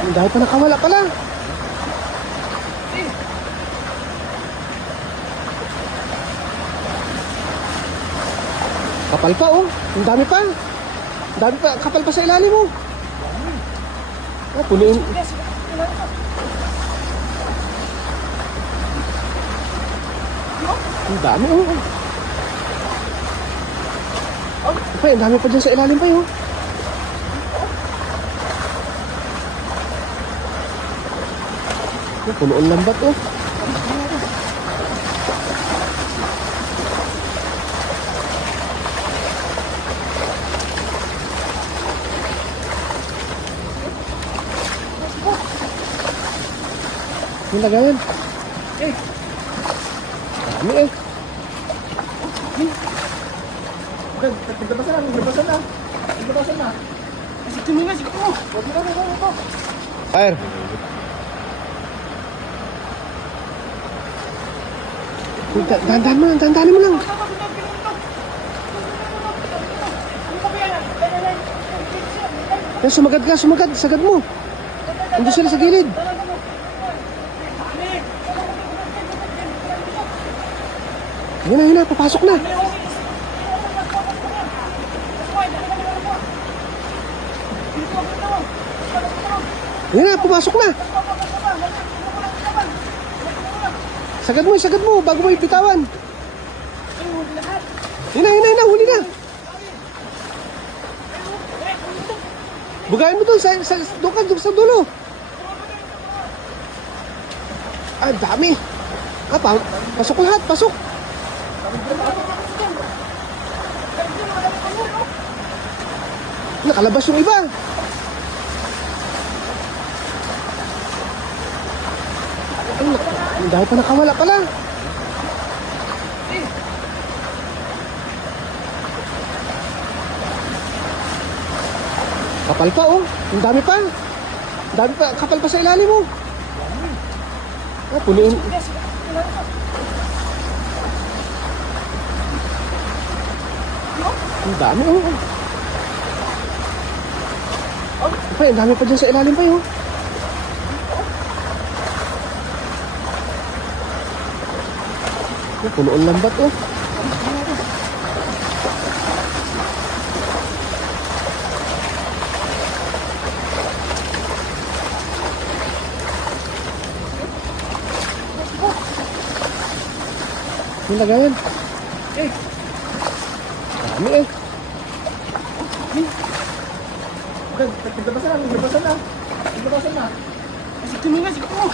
Dahil pa nakawala pala. Kapal pa oh. Ang dami pa. Ang dami pa. Kapal pa sa ilalim mo. Ah, punuin. Ang dami oh. Ay, ang dami pa dyan sa ilalim pa yun. Punuan lambat oh. Yung lagayan. Dami eh. Naglabasan na. Kasi tumingan, sige po. Fire. Dandanin mo lang. Yan, sumagad ka, sagad mo. Nandun sila sa gilid. Yan na, papasok na. Yan na, pumasok na. Sagad mo, bago mo ipitawan. Yan na, huli na. Bugayin mo doon, doon sa dulo. Ah, dami. Ah, pasok lahat, pasok. Nakalabas yung iba. Dahil pa nakawala pala. Kapal pa oh. Ang dami pa. Ang dami pa. Kapal pa sa ilalim mo. Ah, punuin. Ang dami oh. Ay, ang dami pa dyan sa ilalim pa yun. Punuan lambat oh. Yung lagayan. Dami eh. Naglabasan na. Kasi tumingan, sige po.